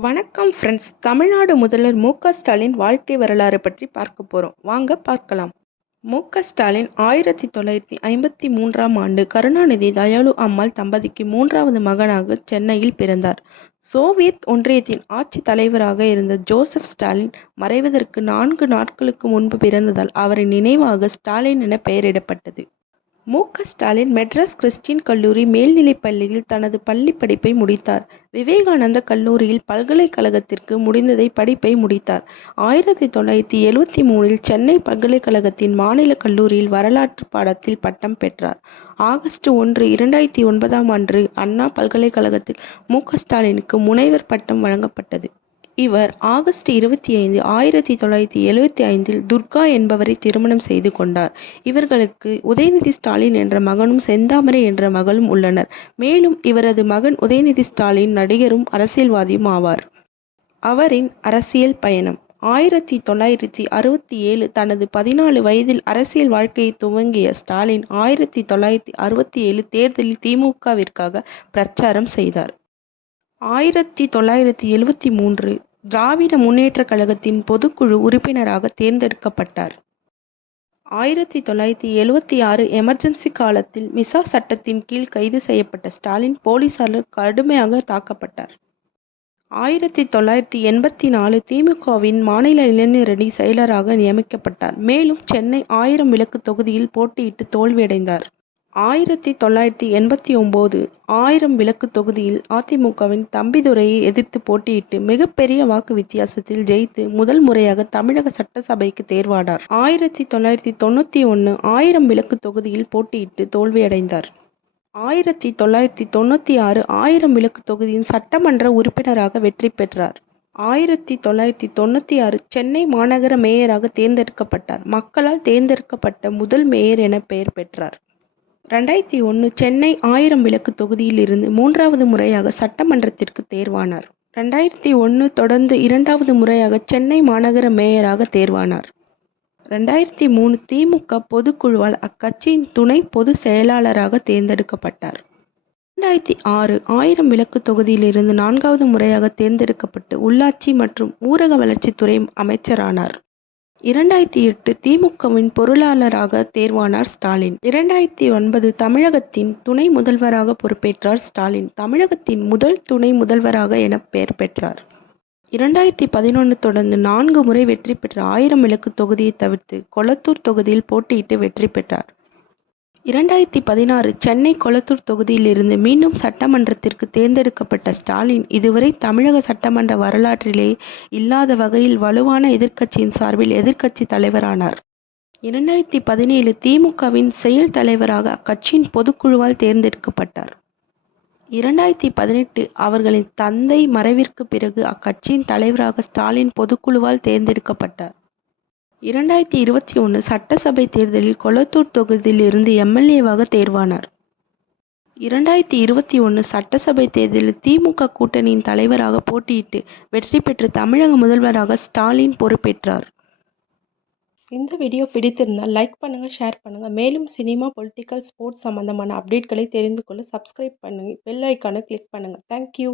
வணக்கம் ஃப்ரெண்ட்ஸ் தமிழ்நாடு முதல்வர் மு ஸ்டாலின் வாழ்க்கை வரலாறு பற்றி பார்க்க போகிறோம் வாங்க பார்க்கலாம். மு ஸ்டாலின் ஆயிரத்தி தொள்ளாயிரத்தி ஐம்பத்தி மூன்றாம் ஆண்டு கருணாநிதி தயாளு அம்மாள் தம்பதிக்கு மூன்றாவது மகனாக சென்னையில் பிறந்தார். சோவியத் ஒன்றியத்தின் ஆட்சி தலைவராக இருந்த ஜோசப் ஸ்டாலின் மறைவதற்கு நான்கு நாட்களுக்கு முன்பு பிறந்ததால் அவரின் நினைவாக ஸ்டாலின் என பெயரிடப்பட்டது. மு. க. ஸ்டாலின் மெட்ராஸ் கிறிஸ்டின் கல்லூரி மேல்நிலைப் பள்ளியில் தனது பள்ளி படிப்பை முடித்தார். விவேகானந்த கல்லூரியில் பல்கலைக்கழகத்திற்கு முடிந்ததை படிப்பை முடித்தார். ஆயிரத்தி தொள்ளாயிரத்தி எழுவத்தி மூணில் சென்னை பல்கலைக்கழகத்தின் மாநில கல்லூரியில் வரலாற்று பாடத்தில் பட்டம் பெற்றார். ஆகஸ்ட் ஒன்று இரண்டாயிரத்தி ஒன்பதாம் அன்று அண்ணா பல்கலைக்கழகத்தில் மு. க. ஸ்டாலினுக்கு முனைவர் பட்டம் வழங்கப்பட்டது. இவர் ஆகஸ்ட் இருபத்தி ஐந்து ஆயிரத்தி தொள்ளாயிரத்தி எழுவத்தி ஐந்தில் துர்கா என்பவரை திருமணம் செய்து கொண்டார். இவர்களுக்கு உதயநிதி ஸ்டாலின் என்ற மகனும் செந்தாமரை என்ற மகளும் உள்ளனர். மேலும் இவரது மகன் உதயநிதி ஸ்டாலின் நடிகரும் அரசியல்வாதியும் ஆவார். அவரின் அரசியல் பயணம். ஆயிரத்தி தொள்ளாயிரத்தி அறுபத்தி ஏழு தனது பதினாலு வயதில் அரசியல் வாழ்க்கையை துவங்கிய ஸ்டாலின் ஆயிரத்தி தொள்ளாயிரத்தி அறுபத்தி ஏழு தேர்தலில் திமுகவிற்காக பிரச்சாரம் செய்தார். ஆயிரத்தி தொள்ளாயிரத்தி எழுவத்தி மூன்று திராவிட முன்னேற்றக் கழகத்தின் பொதுக்குழு உறுப்பினராக தேர்ந்தெடுக்கப்பட்டார். ஆயிரத்தி தொள்ளாயிரத்தி எழுவத்தி ஆறு எமர்ஜென்சி காலத்தில் மிசா சட்டத்தின் கீழ் கைது செய்யப்பட்ட ஸ்டாலின் போலீசாரால் கடுமையாக தாக்கப்பட்டார். ஆயிரத்தி தொள்ளாயிரத்தி எண்பத்தி நாலு திமுகவின் மாநில இளைஞரணி செயலராக நியமிக்கப்பட்டார். மேலும் சென்னை ஆயிரம் விளக்கு தொகுதியில் போட்டியிட்டு தோல்வியடைந்தார். ஆயிரத்தி தொள்ளாயிரத்தி எண்பத்தி ஒம்போது ஆயிரம் விளக்கு தொகுதியில் அதிமுகவின் தம்பிதுரையை எதிர்த்து போட்டியிட்டு மிகப்பெரிய வாக்கு வித்தியாசத்தில் ஜெயித்து முதல் முறையாக தமிழக சட்டசபைக்கு தேர்வானார். ஆயிரத்தி தொள்ளாயிரத்தி தொண்ணூற்றி ஒன்று ஆயிரம் விளக்கு தொகுதியில் போட்டியிட்டு தோல்வியடைந்தார். ஆயிரத்தி தொள்ளாயிரத்தி தொண்ணூற்றி ஆறு ஆயிரம் விளக்கு தொகுதியின் சட்டமன்ற உறுப்பினராக வெற்றி பெற்றார். ஆயிரத்தி தொள்ளாயிரத்தி தொண்ணூற்றி ஆறு சென்னை மாநகர மேயராக தேர்ந்தெடுக்கப்பட்டார். மக்களால் தேர்ந்தெடுக்கப்பட்ட முதல் மேயர் என பெயர் பெற்றார். ரெண்டாயிரத்தி ஒன்று சென்னை ஆயிரம் விளக்கு தொகுதியில் இருந்து மூன்றாவது முறையாக சட்டமன்றத்திற்கு தேர்வானார். ரெண்டாயிரத்தி ஒன்று தொடர்ந்து இரண்டாவது முறையாக சென்னை மாநகர மேயராக தேர்வானார். ரெண்டாயிரத்தி மூணு திமுக பொதுக்குழுவால் அக்கட்சியின் துணை பொது செயலாளராக தேர்ந்தெடுக்கப்பட்டார். ரெண்டாயிரத்தி ஆறு ஆயிரம் விளக்கு தொகுதியிலிருந்து நான்காவது முறையாக தேர்ந்தெடுக்கப்பட்டு உள்ளாட்சி மற்றும் ஊரக வளர்ச்சித்துறை அமைச்சரானார். இரண்டாயிரத்தி எட்டு திமுகவின் பொருளாளராக தேர்வானார் ஸ்டாலின். இரண்டாயிரத்தி ஒன்பது தமிழகத்தின் துணை முதல்வராக பொறுப்பேற்றார் ஸ்டாலின். தமிழகத்தின் முதல் துணை முதல்வராக என பெயர் பெற்றார். இரண்டாயிரத்தி பதினொன்று தொடர்ந்து நான்கு முறை வெற்றி பெற்ற ஆயிரம் விளக்கு தொகுதியை தவிர்த்து கொளத்தூர் தொகுதியில் போட்டியிட்டு வெற்றி பெற்றார். இரண்டாயிரத்தி பதினாறு சென்னை கொளத்தூர் தொகுதியிலிருந்து மீண்டும் சட்டமன்றத்திற்கு தேர்ந்தெடுக்கப்பட்ட ஸ்டாலின் இதுவரை தமிழக சட்டமன்ற வரலாற்றிலே இல்லாத வகையில் வலுவான எதிர்க்கட்சியின் சார்பில் எதிர்க்கட்சி தலைவரானார். இரண்டாயிரத்தி பதினேழு திமுகவின் செயல் தலைவராக அக்கட்சியின் பொதுக்குழுவால் தேர்ந்தெடுக்கப்பட்டார். இரண்டாயிரத்தி பதினெட்டு அவர்களின் தந்தை மறைவிற்கு பிறகு அக்கட்சியின் தலைவராக ஸ்டாலின் பொதுக்குழுவால் தேர்ந்தெடுக்கப்பட்டார். இரண்டாயிரத்தி இருபத்தி ஒன்று சட்டசபை தேர்தலில் கொளத்தூர் தொகுதியில் இருந்து எம்எல்ஏவாக தேர்வானார். இரண்டாயிரத்தி இருபத்தி ஒன்று சட்டசபை தேர்தலில் திமுக கூட்டணியின் தலைவராக போட்டியிட்டு வெற்றி பெற்று தமிழக முதல்வராக ஸ்டாலின் பொறுப்பேற்றார். இந்த வீடியோ பிடித்திருந்தால் லைக் பண்ணுங்கள் ஷேர் பண்ணுங்கள் மேலும் சினிமா பொலிட்டிக்கல் ஸ்போர்ட்ஸ் சம்பந்தமான அப்டேட்களை தெரிந்து கொள்ள சப்ஸ்கிரைப் பண்ணுங்கள் பெல் ஐக்கானை கிளிக் பண்ணுங்கள் தேங்க்யூ